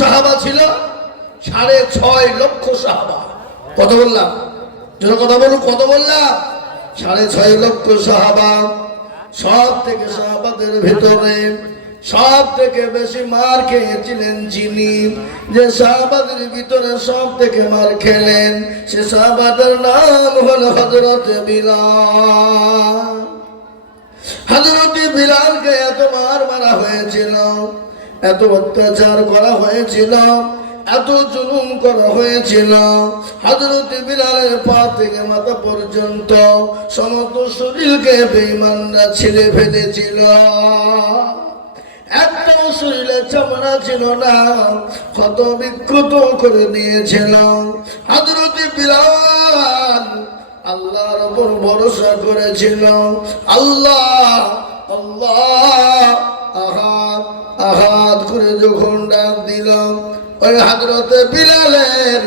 সাহাবা ছিল? সাড়ে ছয় লক্ষ সাহাবা। কত বললাম? যেন কথা বলুন, কত বললাম? সাড়ে ছয় লক্ষ সাহাবা। সব থেকে সাহাবাদের ভেতরে সব থেকে বেশি মার খেয়েছিলেন যিনি। যে সাহাবাদের ভিতরে সব থেকে মার খেলেন, সে সাহাবাদের নাম হল হজরত বিলাল। হজরতি বিলালকে এত মার মারা হয়েছিল। এত অত্যাচার করা হয়েছিল, এত জুলুম করা হয়েছিল। হজরতি বিলালের পা থেকে মাথা পর্যন্ত সমস্ত শরীরকে বেইমানরা ছিলে ফেলেছিল। একটাও শরীরে চামড়া ছিল না, ক্ষত বিক্ষত করে দিয়েছিল হজরতি বিলাল আল্লাহর উপর ভরসা করেছিল, আল্লাহ আল্লাহ যখন ডাক দিল। ওই হাজরতে বিলালের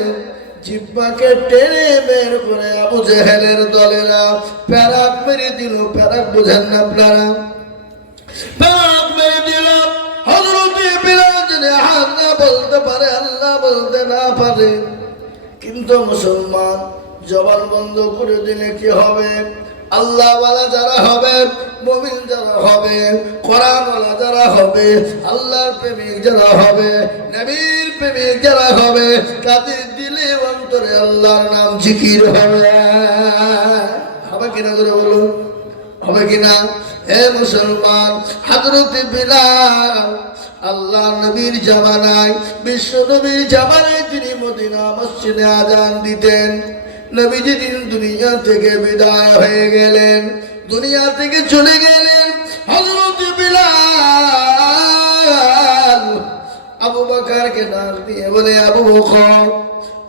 জিব্বাকে টেনে বের করে আবু জেহেলের দলেরা প্যারাক মেরে দিল, প্যারাক বুঝেন না আপনারা। প্যারাক মেরে দিল। হজরতে বিলাল হাত না বলতে পারে, আল্লাহ বলতে না পারে। কিন্তু মুসলমান জবান বন্ধ করে দিলে কি হবে? আল্লাহ যারা হবে মমিন যারা হবে কোরআনওয়ালা যারা হবে, আল্লাহর প্রেমিক যারা হবে, নবীর প্রেমিক যারা হবে, তাদের দিলে অন্তরে আল্লাহর নাম জিকির হবে। হবে কিনা করে বলুন? হবে কিনা? হে মুসলমান হাজরত বিলাল আল্লাহ নবীর জামানায়, বিশ্ব নবীর জামানায় তিনি মদিনা মসজিদে আজান দিতেন। নবীজি দিন দুনিয়া থেকে বিদায় হয়ে গেলেন, দুনিয়া থেকে চলে গেলেন হজরত বিলাল আবু বকরকে ডাক দিয়ে বলে, আবু বকর,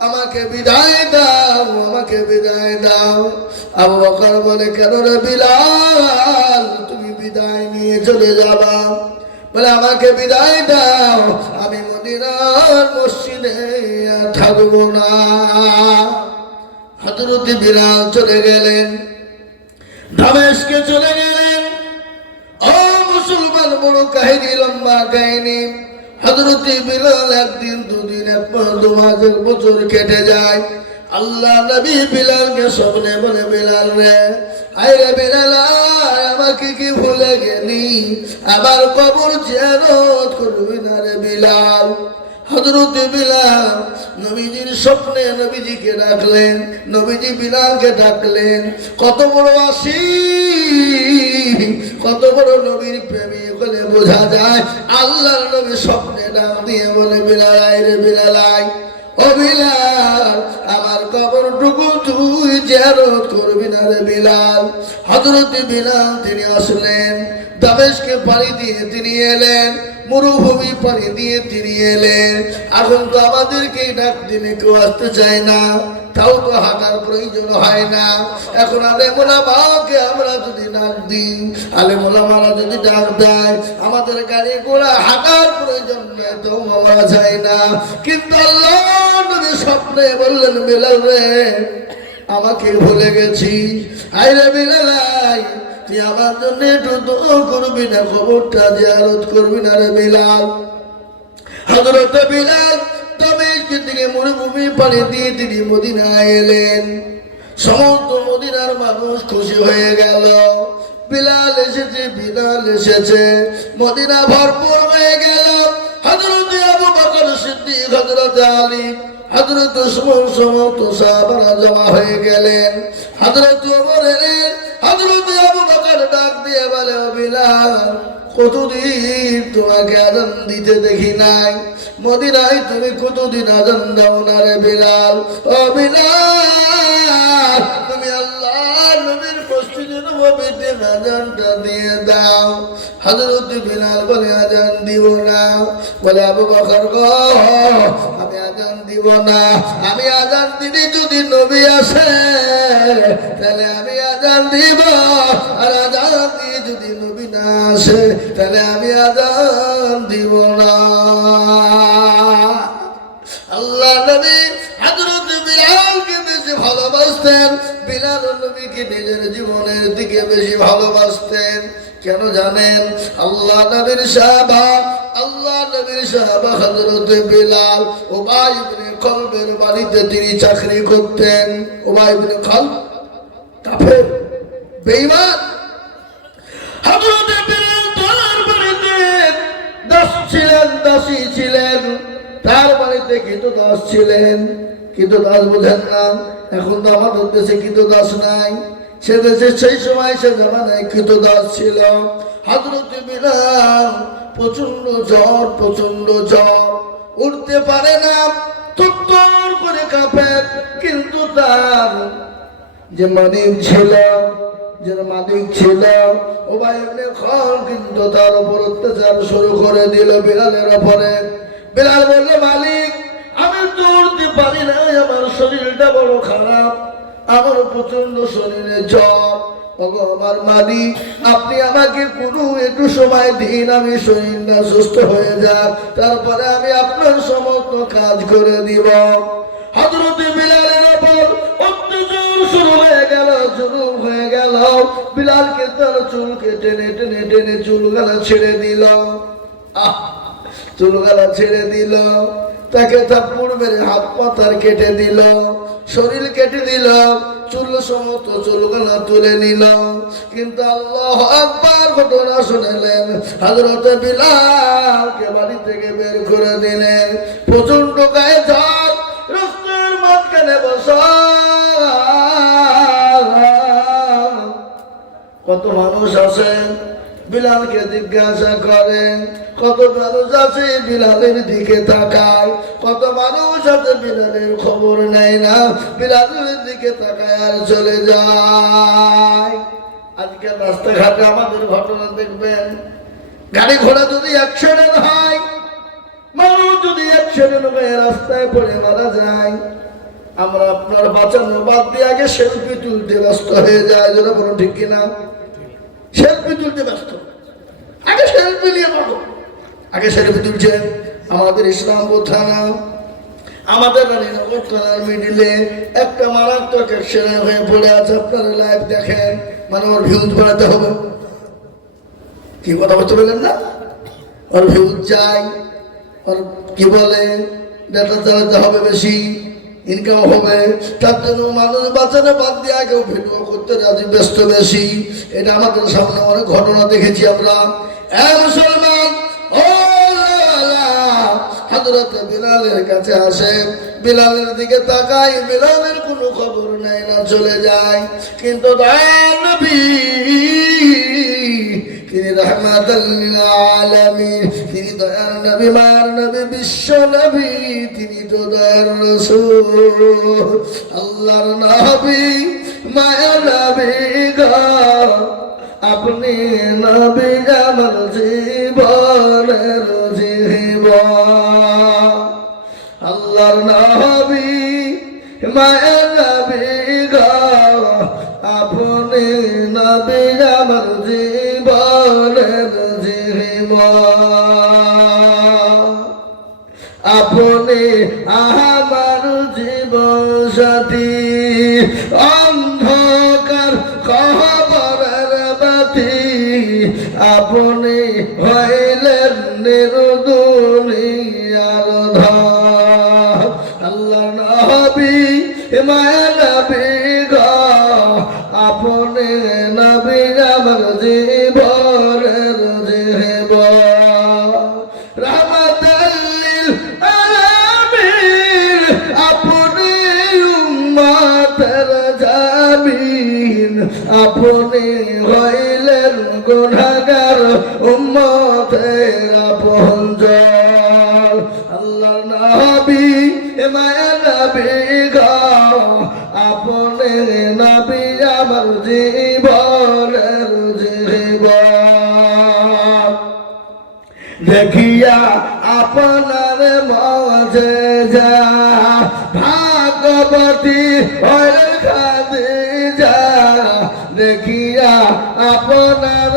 আমাকে বিদায় দাও, আমাকে বিদায় দাও। আবু বকর বলে, কেন রে বিলাল, তুমি বিদায় নিয়ে চলে যাবা? বলে, আমাকে বিদায় দাও, আমি মদিনার মসজিদে থাকব না। হজরত বিলাল চলে গেলেন। ধামেশকে চলে গেলেন। ও মুসলমান, বড় কাহিনী, লম্বা কাহিনী। হজরত বিলাল একদিন, দুদিন, এক দু মাসের বছর কেটে যায়। আল্লাহ নবী বিলালকে স্বপ্নে বলে, বিলাল রে আই রে বিলাল আমাকে কি ভুলে গেলি? আবার কবর জিয়ারত করবি না রে বিলাল। হজরত বিলাল নবীজির স্বপ্নে নবীজিকে ডাকলেন, নবীজি বিলালকে ডাকলেন, কত বড় আসি কত বড় নবীর প্রেমী, বলে বোঝা যায়, আল্লাহর নবী স্বপ্নে ডাক দিয়ে বলে বিলালাই রে বিলালাই ও বিলাল, আমার কবরটুকু তুই জেরত করবি না রে বিলাল। হজরত বিলাল তিনি আসলেন, দামেশকে পাড়ি দিয়ে তিনি এলেন মরুভূমি পাড়ি দিয়ে তিনি এলেন এখন তো আমাদেরকে ডাক দিনে কেউ আসতে চায় না। তাও তো হাঁটার প্রয়োজন হয় না। এখন আলে মোলা বাবাকে আমরা যদি ডাক দিই আলে মোলা মারা যদি ডাক দেয়, আমাদের গাড়ি ঘোড়া হাঁটার প্রয়োজন নেই তো আমরা চাই না। কিন্তু আল্লাহ নবী স্বপ্নে বললেন, বিলাল রে, আমাকে ভুলে গেছি। আইরে বিলালাই তুই আমার জন্য একটু দোয়া করবি না, খবরটা জিয়ারত করবি না রে বিলাল। হজরত বিলাল তবে থেকে মরুভূমি পানি দিয়ে তিনি মদিনায় এলেন। সমস্ত মদিনার মানুষ খুশি হয়ে গেল। বিলাল এসেছে বিলাল এসেছে, মদিনা ভরপুর হয়ে গেল। হজরত আবু বকর সিদ্দিক হজরত আলী হজরত সমস্ত সাহাবারা জমা হয়ে গেলেন। হজরত ওমর এলেন হজরত আবু বকর ডাক দিয়ে বলে, "ও বিলাল, কতদিন তোমাকে আজান দিতে দেখি নাই? মদিনায় তুমি কতদিন আজান দাও না রে বিলাল? ও বিলাল, তুমি আল্লাহ নবীর কষ্ট আজানটা দিয়ে দাও। হযরত বিলাল বলে, আজান দিব না। বলে, আবু বকর গো, আমি আজান দিব না। আমি আজান দিলে যদি নবী আসে, তাহলে আমি আজান দিব। আর আজান দিয়ে যদি নবী না আসে, তাহলে আমি আজান দিব না। আল্লাহ নবী ভালোবাসতেন? বিলাল নবীকে নিজের জীবনের দিকে বেশি ভালোবাসতেন। কেন জানেন? আল্লাহ নবীর সাহাবা, আল্লাহ নবীর সাহাবা হযরত বিলাল উবাই ইবনে কলবের বাড়িতে তিনি চাকরি করতেন। উবাই ইবনে কলব কাফের, বেঈমান। হযরত বিলাল তার বাড়িতে দাস ছিলেন, দাসী ছিলেন। তার বাড়িতে কিন্তু দাস ছিলেন। কিন্তু দাস বোঝেন না। এখন তো আমাদের দেশে কিন্তু দাস নাই। সে দেশে সেই সময় সে জামানায় কিন্তু দাস ছিল। হযরত বিলাল প্রচণ্ড জ্বর প্রচণ্ড জ্বর। উঠতে পারে না তত্তর করে কাঁপে। কিন্তু তার যে মালিক ছিল, যে মালিক ছিল ও ভাই খল কিন্তু তার উপর অত্যাচার শুরু করে দিল বিলালের উপরে। বিলাল বললে, মালিক আমি তো উঠতে পারি না আমার শরীরটা বড় খারাপ। আমার প্রচণ্ড শরীরে জ্বর। আপনি আমাকে কোনো একটু সময় দিন, আমি সুস্থ হয়ে যাক। তারপরে আমি আপনার সমস্ত কাজ করে দিব। বিলালের ওপর অত্যাচার শুরু হয়ে গেল হয়ে গেল। বিলালকে তার চুলকে টেনে টেনে টেনে চুলগালা ছেড়ে দিল। আহ, চুলগালা ছেড়ে দিল। তাকে থাপ্পড় মেরে হাত পাতার কেটে দিল, শরীর কেটে দিল, চুল সমস্ত চুলগালা তুলে নিল। কিন্তু আল্লাহ আকবার ঘটনা শুনেলেন হজরত বিলালকে বাড়ি থেকে বের করে দিলেন। প্রচণ্ড গায়ে ঝড় রাস্তার মাঝখানে বসা কত মানুষ আছে বিলালকে জিজ্ঞাসা করেন, কত মানুষ আছে বিলালের দিকে তাকায়? কত মানুষ আছে বিলালের খবর নেয় না? বিলালের দিকে তাকায় আর চলে যায়। আজকে রাস্তাঘাটে আমাদের ঘটনা দেখবেন, গাড়ি ঘোড়া যদি অ্যাক্সিডেন্ট হয়, মানুষ যদি অ্যাক্সিডেন্ট হয়ে রাস্তায় পড়ে মারা যায়, আমরা আপনার বাঁচানো বাদ দিয়ে আগে সেলফি তুলতে ব্যস্ত হয়ে যায় যেটা বলো ঠিক কিনা। সেলফি তুলতে ব্যস্ত। আগে সেলফি নিয়ে বলো আগে সেলফি তুলছে আমাদের ইসলাম থানা, আমাদের রানীনগর মিডিলে একটা মারাত্মক অ্যাক্সিডেন্ট হয়ে পড়ে লাইভ দেখেন মানে ওর ভিউজ বাড়াতে হবে। কি কথা বলতে বললেন না? ওর ভিউজ যায় ওর কি বলে ডেটা চালাতে হবে বেশি। ইনকাম হবে। তার জন্য মানুষ বাঁচানো বাদ দিয়ে আগেও ভিডিও করতে রাজি, ব্যস্ত বেশি। এটা আমাদের সামনে অনেক ঘটনা দেখেছি আমরা। মুসলমান হাজরত বিলালের কাছে আসে। বিলালের দিকে তাকাই, বিলালের কোনো খবর নাই, না চলে যায়। কিন্তু নবী তিনি রহমাতাল্লিল আলামিন তিনি দয়ার নবী নবী, বিশ্ব নবী। তিনি তো দয়ার রসূল। আল্লাহর নবী মায়ার নবী আপনি নবী আমার জীবনের জীবন। আল্লাহর নবী মায়ের নবী গো। আপনি নবী আপনি আমার জীবন সাথী। আপনি হইলেন গুনাহগার উম্মতের আপনজন আল্লাহ নবী মায়া নবী গো। আপনি নবী আমার জীবনের জীবন। দেখিয়া আপনার মজে যা ভাগবতী হয়ে আপনার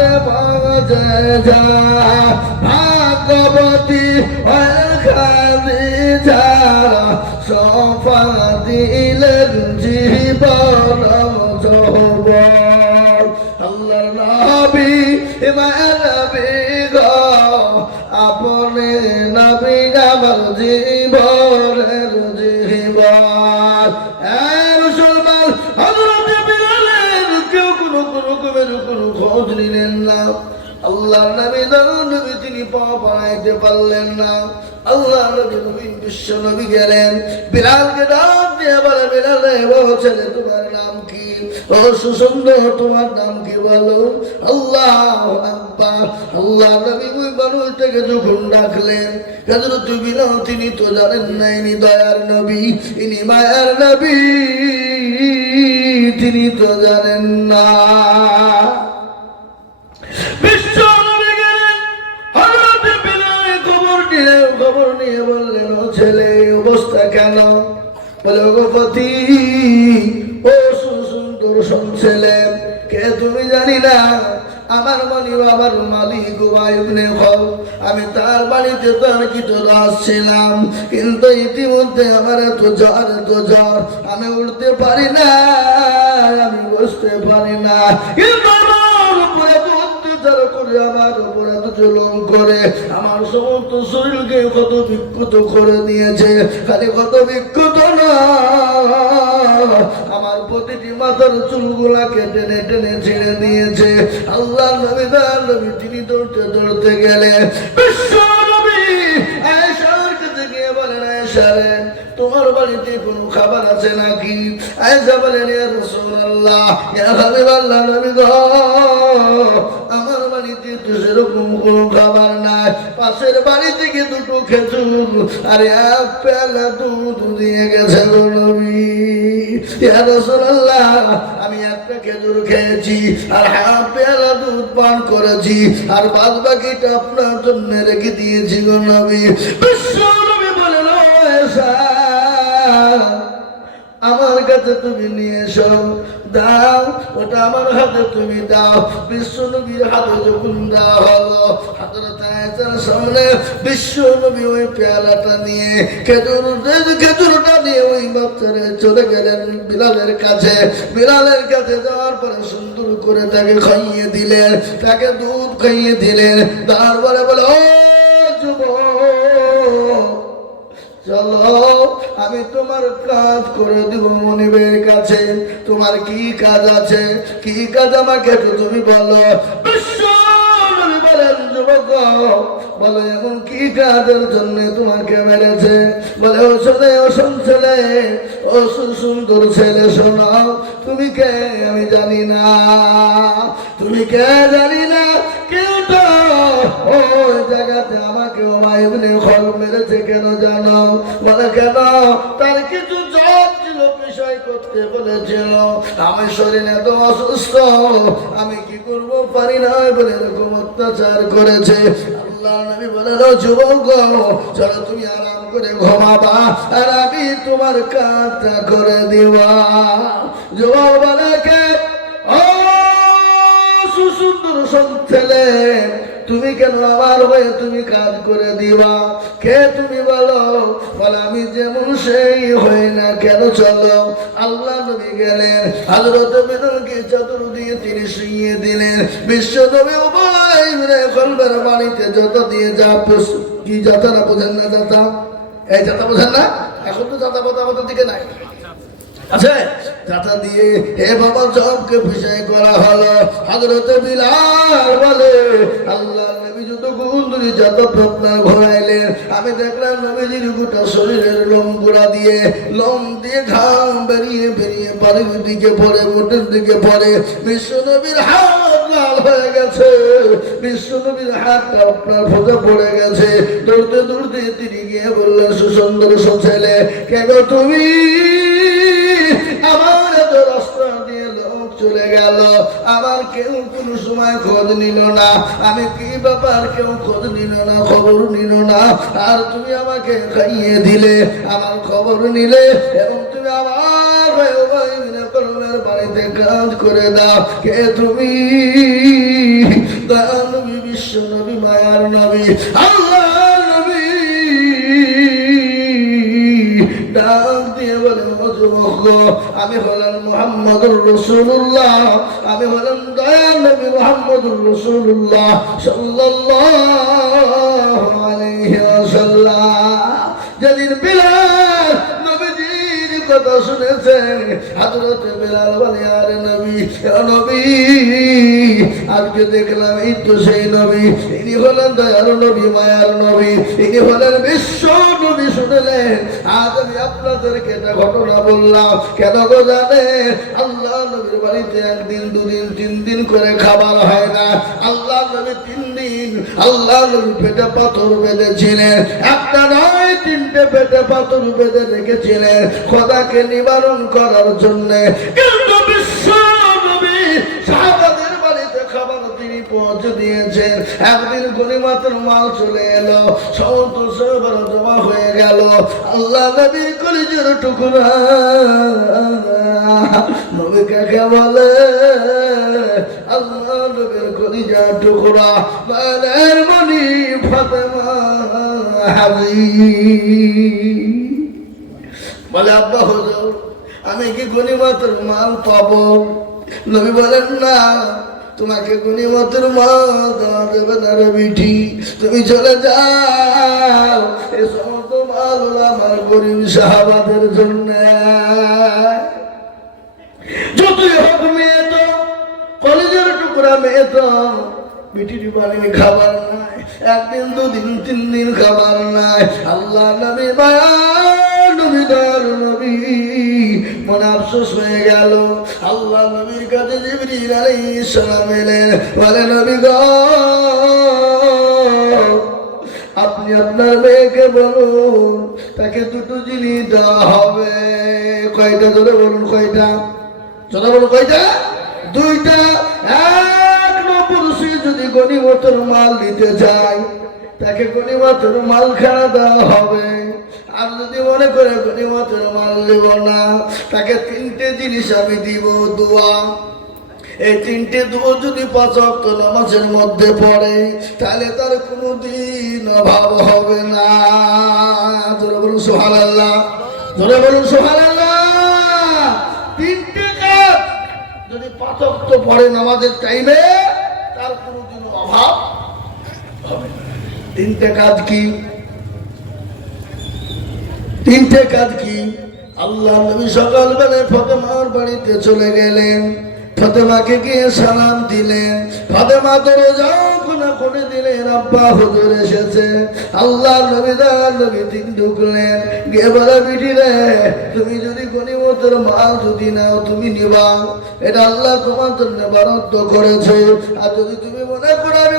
ভাগবতী হয়ে নিলেন না। আল্লাহ নবী নবী তিনি পা বাড়াইতে পারলেন না। আল্লাহ নবী নবী বিশ্ব নবী গেলেন। বিলালকে ডাক দিয়ে বলে, বিলাল ছেলে, তোমার নাম কি? ও সুসুন্দর, তোমার নাম কি বলো? আল্লাহ আল্লাহ নবী ওই যখন ডাকলেন, হযরত বিলাল তিনি তো জানেন না, ইনি দয়ার নবী, ইনি মায়ার নবী, তিনি তো জানেন না। নিয়ে বললেন ছেলে অবস্থা কেন? বলে গোপতি ও সুন্দর ছেলে। কে তুমি জানি না? আমার মালিক আমার মালিক আমি তার বাড়িতে তার কি তো আসছিলাম কিন্তু ইতিমধ্যে আমার এত জ্বর এত জ্বর। আমি উঠতে পারি না, আমি বসতে পারি না। কিন্তু আমার উপরে অত্যাচার করে আমার জুলুম করে, আমার সমস্ত শরীরকে কত বিক্ষত করে দিয়েছে খালি কত বিক্ষত না। আমার প্রতিটি মাথার চুলগুলাকে টেনে টেনে ছেড়ে দিয়েছে আল্লাহ নবী নবী, তিনি দৌড়তে দৌড়তে গেলে, বিশ্ব নবী তোমার বাড়িতে কোনো খাবার আছে নাকি? আয়েশা আমার বাড়িতে তো সেরকম কোনো খাবার নাই। পাশের বাড়ি থেকে দুটো আর এক পেলা দুধ দিয়ে গেছে আমি একটা খেজুর খেয়েছি আর দুধ পান করেছি আর বাদ বাকিটা আপনার জন্য রেখে দিয়েছি গো নবী বিশ্ব নবী বলেন আমার কাছে তুমি নিয়ে এসো। দাও, ওটা আমার হাতে তুমি দাও। বিশ্ব নবীর হাতে যখন দেওয়া হলো হাতটা আয়েশার সামনে বিশ্ব নবী ওই পেয়ালাটা নিয়ে, খেজুর খেজুরটা নিয়ে ওই বাচ্চারে চলে গেলেন বিলালের কাছে। বিলালের কাছে যাওয়ার পরে সুন্দর করে তাকে খাইয়ে দিলেন, তাকে দুধ খাইয়ে দিলেন। তারপরে বলে, ও যুবক চলো, আমি তোমার কাজ করে মনিবের কাছে। তোমার কি কাজ আছে? কি কাজ আমাকে তুমি বলো। বলো কি কাজের জন্য তোমাকে মেরেছে? বলে, ও ছেলে ছেলে, ও সুন্দর ছেলে, শোনো, তুমি কে? আমি জানি না। তুমি কে? জানি না। জায়গাতে আমাকে ওমাইবনে খল মেরেছে কেন জানো? বলে, কেন? তার কিছু জব ছিল বিষয় করতে বলেছিল আমার শরীর এত অসুস্থ, আমি কি করব পারি না বলে এরকম অত্যাচার করেছে। বলে "ও যুবক, চলো তুমি আরাম করে ঘুমাবা আর আমি তোমার কাজটা করে দিবা। যুবক বলে, কে সুসুন্দর ছেলে। তুমি কেন আমার হয়ে তুমি কাজ করে দিবা? কে তুমি বলো? বলে, আমি যেমন সেই হই না কেন চলো? আল্লাহ নবী গেলেন হাজরত বেদনকে চাদর দিয়ে তিনি শুইয়ে দিলেন। বিশ্ব নবী উভয় কলবের বাড়িতে যত দিয়ে যা কি যাতারা বোঝেন না যাতা এই যাতা বোঝেন না? এখন তো যাতা আমাদের দিকে নাই। আছে? দিয়ে হে বাবা করা হলো। বিলাল বলে নবী যত গুন্দুরি যত ঘোরাইলেন, আমি দেখলাম নবীজির গোটা শরীরের লোম দিয়ে লোম দিয়ে ঘাম বেরিয়ে বেরিয়ে বাড়ির দিকে পড়ে মোটের দিকে পড়ে। বিশ্ব নবীর হাত লাল হয়ে গেছে। বিশ্ব নবীর হাতটা আপনার পড়ে গেছে। দৌড়তে দৌড়তে তিনি গিয়ে বললেন, সুসুন্দর ছেলে কেন তুমি? আমার এত রাস্তা দিয়ে লোক চলে গেল। আমার কেউ কোনো সময় খোঁজ নিল না। আমি কি ব্যাপার কেউ খোঁজ নিল না, খবর নিল না? আর তুমি আমাকে খাইয়ে দিলে, আমার খবর নিলে এবং তুমি আমার কলমের বাড়িতে কাজ করে দাও। কে তুমি? বিশ্ব নবী, মায়ার নবী। আল্লাহ আমি হলাম মোহাম্মদুর রসুল্লাহ আমি হলাম দয়াল নবী মোহাম্মদুর রসুল্লাহ সাল্লাল্লাহু কথা শুনেছে হযরত বিলাল বলে, আরে নবী নবী, আজকে দেখলাম এই তো সেই নবী। ইনি হলেন দয়ার নবী, মায়ার নবী। ইনি হলেন বিশ্ব নবী, শুনলেন? আজ আমি আপনাদেরকে একটা ঘটনা বললাম। কেন গো জানে? আল্লাহ নবীর বাড়িতে একদিন, দুদিন, তিন দিন করে খাবার হয় না। আল্লাহ নবী তিন দিন আল্লাহ নবী পেটে পাথর বেঁধেছিলেন। একটা নয়, তিনটে পেটে পাথর বেঁধে রেখেছিলেন খোদাকে নিবারণ করার জন্য। কিন্তু বিশ্ব পৌঁছে দিয়েছেন। একদিন গরিমাতের মাল চলে এলো, সমস্ত জমা হয়ে গেল। আল্লাহ নবীর কলিজের টুকরা নবী কাকে বলে? আল্লাহ নবীর কলিজা টুকরা, মালের মনি ফাতেমা হাজি বলে, আব্বা হুজুর, আমি কি গনিমতের মাল পাবো? নবী বলেন, না, তোমাকে গনিমতের মাল দেওয়া দেবে না রে বিঠি। তুমি চলে যাও। এই সমস্ত মাল আমার গরিব সাহাবাদের জন্য। টুকরা মেয়ে তো বিটির বাড়ির খাবার নাই। একদিন, দুদিন, তিন দিন খাবার নাই। আল্লাহ নবী নবী মনে আফসোস হয়ে গেল। আল্লাহ নবীর কাছে এলেন। বলে, নবী আপনি আপনার মেয়েকে বলুন, তাকে দুটো জিনিস দেওয়া হবে। কয়টা? ধরে বলুন কয়টা? জোরে বলুন কয়টা? দুইটা, এক যদি গণিমতের মাল নিতে যায়, তাকে গণিমতের মাল খেলা দেওয়া হবে। আর যদি মনে করে গণিমতের মাল না, তাকে তিনটে জিনিস আমি দিব, দোয়া। এই তিনটে দোয়া যদি পাঁচ অক্ট নামাজের মধ্যে পড়ে, তাহলে তার কোনোদিন অভাব হবে না। ধরে বলুন সোহাল আল্লাহ ধরে বলুন সোহাল আল্লাহ তিনটে কাজ যদি পাঁচ অক্ট পড়ে নামাজের টাইমে তার কোনোদিন অভাব তিনটে কাজ কি? তিনটে কাজ কি? আল্লাহ নবী সকালবেলায় ফতেমার বাড়িতে চলে গেলেন। ফতেমাকে গিয়ে সালাম দিলেন। ফতেমা দরজাও করে দিলেন, আব্বা হুজুর এসেছে। আল্লাহ নবীদার নবী তিন ঢুকলেন। রে তুমি যদি গনিমতের মাল যদি নাও, তুমি নিবা। এটা আল্লাহ তোমার জন্য বরাদ্দ করেছে। আর যদি তুমি মনে করো আমি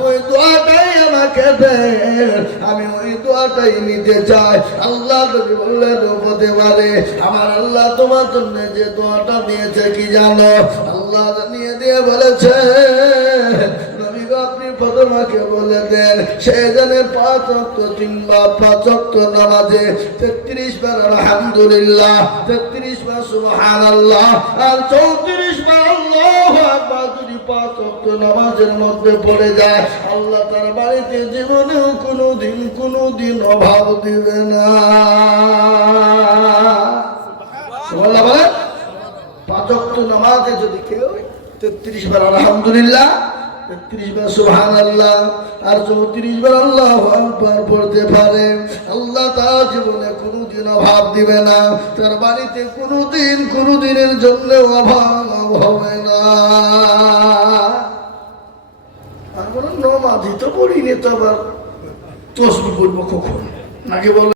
দেন আমি ওই দোয়াটাই নিতে চাই। আল্লাহ নবী বললেন ও পারে। আমার আল্লাহ তোমার জন্য যে দোয়াটা দিয়েছে, কি জানো? আল্লাহ নিয়ে দিয়ে বলেছে ফতমাকে বলে দেন, সে জানে পাঁচ অক্ট তিনবার পাঁচ অক্ট নামাজে তেত্রিশ বার আলহামদুলিল্লাহ, তেত্রিশ বার সুবহান আর চৌত্রিশ বার পাঁচ অক্ট নামাজের মধ্যে পড়ে যায়। আল্লাহ তার বাড়িতে জীবনেও কোনো দিন কোনো দিন অভাব দিবে না। সুবহানাল্লাহ বলে পাঁচ অক্ট নামাজে যদি কেউ তেত্রিশ বার আলহামদুলিল্লাহ, তেত্রিশ আল্লাহ আর চৌত্রিশ বার আল্লাহ আকবার পড়তে পারে, আল্লাহ তার জীবনে কোনোদিন অভাব দিবে না। তার বাড়িতে কোনোদিন কোনো দিনের জন্য অভাব হবে না। আমরা নমাজি তো করিনি তো আবার তসবি করব কখন? নাকি বল।